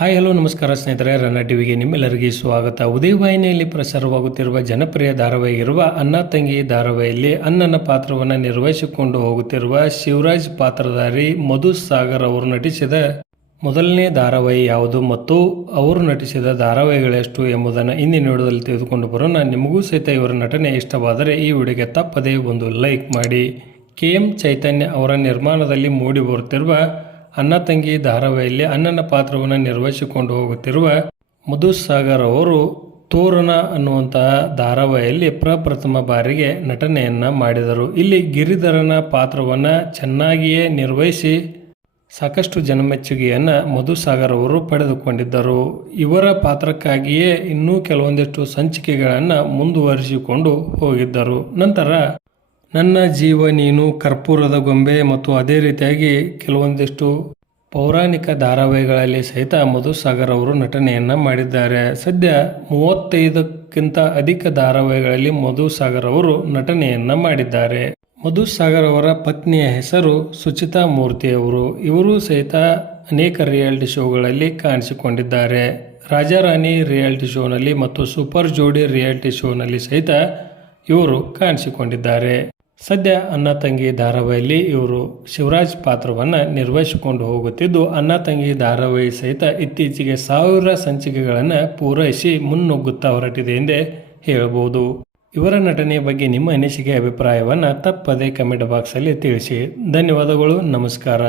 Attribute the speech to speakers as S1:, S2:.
S1: Hi, hello, ನಮಸ್ಕಾರ ಸ್ನೇಹಿತರೆ, ರನ್ನ ಟಿವಿಗೆ ನಿಮ್ಮೆಲ್ಲರಿಗೆ ಸ್ವಾಗತ. ಉದಯ ವಾಹಿನಿಯಲ್ಲಿ ಪ್ರಸಾರವಾಗುತ್ತಿರುವ ಜನಪ್ರಿಯ ಧಾರಾವಾಹಿ ಅನ್ನ ತಂಗಿ ಧಾರಾವಾಹಿಯಲ್ಲಿ ಅಣ್ಣನ ಪಾತ್ರವನ್ನು ನಿರ್ವಹಿಸಿಕೊಂಡು ಹೋಗುತ್ತಿರುವ ಶಿವರಾಜ್ ಪಾತ್ರಧಾರಿ ಮಧು ಸಾಗರ್ ಅವರು ನಟಿಸಿದ ಮೊದಲನೇ ಧಾರಾವಾಹಿ ಯಾವುದು ಮತ್ತು ಅವರು ನಟಿಸಿದ ಧಾರಾವಾಹಿಗಳೆಷ್ಟು ಎಂಬುದನ್ನು ಇಂದಿನ ವಿಡಿಯೋದಲ್ಲಿ ತಿಳಿದುಕೊಂಡು ಬರೋಣ. ನಿಮಗೂ ಸಹಿತ ಇವರ ನಟನೆ ಇಷ್ಟವಾದರೆ ಈ ವಿಡಿಯೋಗೆ ತಪ್ಪದೇ ಒಂದು ಲೈಕ್ ಮಾಡಿ. ಕೆ ಎಂ ಚೈತನ್ಯ ಅವರ ನಿರ್ಮಾಣದಲ್ಲಿ ಮೂಡಿ ಅಣ್ಣ ತಂಗಿ ಧಾರಾವಾಹಿಯಲ್ಲಿ ಅಣ್ಣನ ಪಾತ್ರವನ್ನು ನಿರ್ವಹಿಸಿಕೊಂಡು ಹೋಗುತ್ತಿರುವ ಮಧು ಸಾಗರ್ ಅವರು ತೋರಣ ಅನ್ನುವಂತಹ ಧಾರಾವಾಹಿಯಲ್ಲಿ ಪ್ರಪ್ರಥಮ ಬಾರಿಗೆ ನಟನೆಯನ್ನ ಮಾಡಿದರು. ಇಲ್ಲಿ ಗಿರಿಧರನ ಪಾತ್ರವನ್ನು ಚೆನ್ನಾಗಿಯೇ ನಿರ್ವಹಿಸಿ ಸಾಕಷ್ಟು ಜನಮೆಚ್ಚುಗೆಯನ್ನು ಮಧುಸಾಗರ್ ಅವರು ಪಡೆದುಕೊಂಡಿದ್ದರು. ಇವರ ಪಾತ್ರಕ್ಕಾಗಿಯೇ ಇನ್ನೂ ಕೆಲವೊಂದಿಷ್ಟು ಸಂಚಿಕೆಗಳನ್ನು ಮುಂದುವರಿಸಿಕೊಂಡು ಹೋಗಿದ್ದರು. ನಂತರ ನನ್ನ ಜೀವ ನೀನು ಕರ್ಪೂರದ ಗೊಂಬೆ ಮತ್ತು ಅದೇ ರೀತಿಯಾಗಿ ಕೆಲವೊಂದಿಷ್ಟು ಪೌರಾಣಿಕ ಧಾರಾವಾಹಿಗಳಲ್ಲಿ ಸಹಿತ ಮಧುಸಾಗರ್ ಅವರು ನಟನೆಯನ್ನು ಮಾಡಿದ್ದಾರೆ. ಸದ್ಯ ಮೂವತ್ತೈದಕ್ಕಿಂತ ಅಧಿಕ ಧಾರಾವಾಹಿಗಳಲ್ಲಿ ಮಧುಸಾಗರ್ ಅವರು ನಟನೆಯನ್ನ ಮಾಡಿದ್ದಾರೆ. ಮಧುಸಾಗರ್ ಅವರ ಪತ್ನಿಯ ಹೆಸರು ಸುಚಿತಾ ಮೂರ್ತಿ ಅವರು. ಇವರು ಸಹಿತ ಅನೇಕ ರಿಯಾಲಿಟಿ ಶೋಗಳಲ್ಲಿ ಕಾಣಿಸಿಕೊಂಡಿದ್ದಾರೆ. ರಾಜಾರಾಣಿ ರಿಯಾಲಿಟಿ ಶೋನಲ್ಲಿ ಮತ್ತು ಸೂಪರ್ ಜೋಡಿ ರಿಯಾಲಿಟಿ ಶೋನಲ್ಲಿ ಸಹಿತ ಇವರು ಕಾಣಿಸಿಕೊಂಡಿದ್ದಾರೆ. ಸದ್ಯ ಅಣ್ಣ ತಂಗಿ ಧಾರಾವಾಹಿಯಲ್ಲಿ ಇವರು ಶಿವರಾಜ್ ಪಾತ್ರವನ್ನು ನಿರ್ವಹಿಸಿಕೊಂಡು ಹೋಗುತ್ತಿದ್ದು, ಅಣ್ಣ ತಂಗಿ ಧಾರಾವಾಹಿ ಸಹಿತ ಇತ್ತೀಚೆಗೆ ಸಾವಿರ ಸಂಚಿಕೆಗಳನ್ನು ಪೂರೈಸಿ ಮುನ್ನುಗ್ಗುತ್ತಾ ಹೊರಟಿದೆ ಎಂದೇ ಹೇಳಬಹುದು. ಇವರ ನಟನೆಯ ಬಗ್ಗೆ ನಿಮ್ಮ ಅನಿಸಿಕೆ, ಅಭಿಪ್ರಾಯವನ್ನು ತಪ್ಪದೇ ಕಮೆಂಟ್ ಬಾಕ್ಸಲ್ಲಿ ತಿಳಿಸಿ. ಧನ್ಯವಾದಗಳು, ನಮಸ್ಕಾರ.